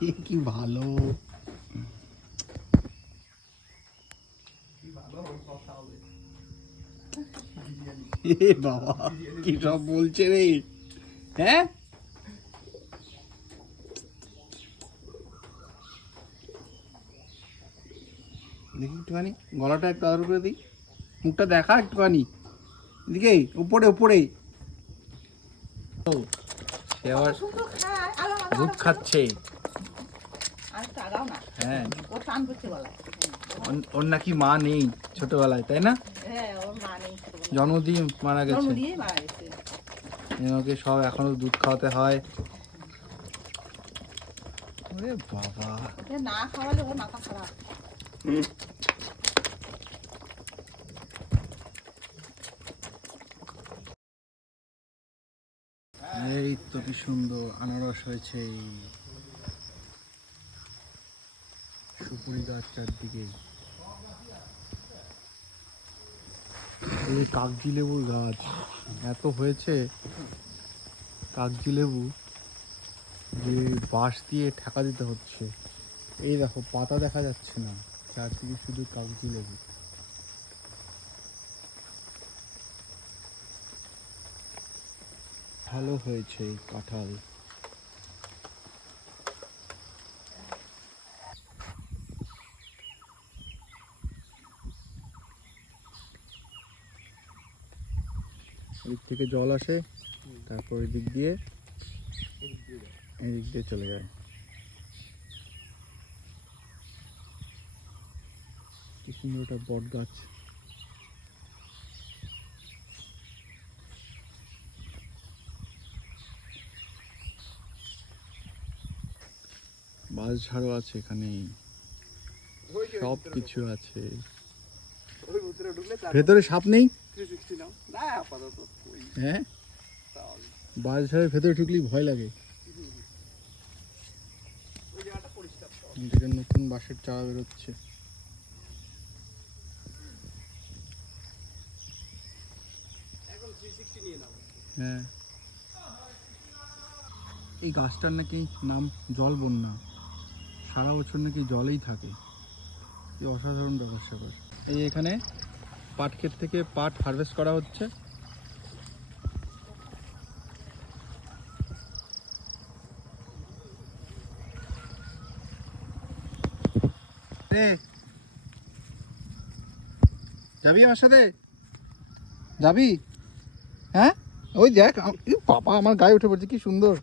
কি ভালো, বাবা কি সব বলছে রে। হ্যাঁ দেখি একটুখানি গলাটা একটু আদর করে দিই, মুখটা দেখা একটুখানি এদিকে, উপরে উপরে। সে আবার দুধ খাচ্ছে। হ্যাঁ ওর নাকি মা নেই ছোটবেলায়, তাই না? জন্মদিন মারা গেছে, ওকে সব এখনো দুধ খাওয়াতে হয়। ওরে বাবা, না খাওয়ালে ওর মাথা খারাপ। এই তো কি সুন্দর আনারস হয়েছে, সুপুরি গাছ চারদিকে। এই কাগজি লেবুর গাছ এত হয়েছে, কাগজি লেবু যে বাঁশ দিয়ে ঠেকা দিতে হচ্ছে। এই দেখো পাতা দেখা যাচ্ছে না, চারদিকে শুধু কাগজি লেবু। ভালো হয়েছে এই কাঁঠাল। এদিক থেকে জল আসে, তারপর এদিক দিয়ে চলে যায়। কি সুন্দর একটা বট গাছ। বাঁশ ঝাড়ও আছে এখানে, সব কিছু আছে। ভেতরে সাপ নেই? হ্যাঁ, বাঁশ ঝাড়ের ভেতরে ঢুকলেই ভয় লাগে। নতুন বাঁশের চারা বেরোচ্ছে। হ্যাঁ, এই গাছটার নাকি নাম জল বন্যা, সারা বছর নাকি জলেই থাকে। এই অসাধারণ ব্যাপার স্যাপার। এই এখানে পাট ক্ষেত থেকে পাট হারভেস্ট করা হচ্ছে। যাবি আমার সাথে? যাবি? হ্যাঁ, ওই দেখ বাবা আমার গায়ে উঠে পড়ছে, কি সুন্দর।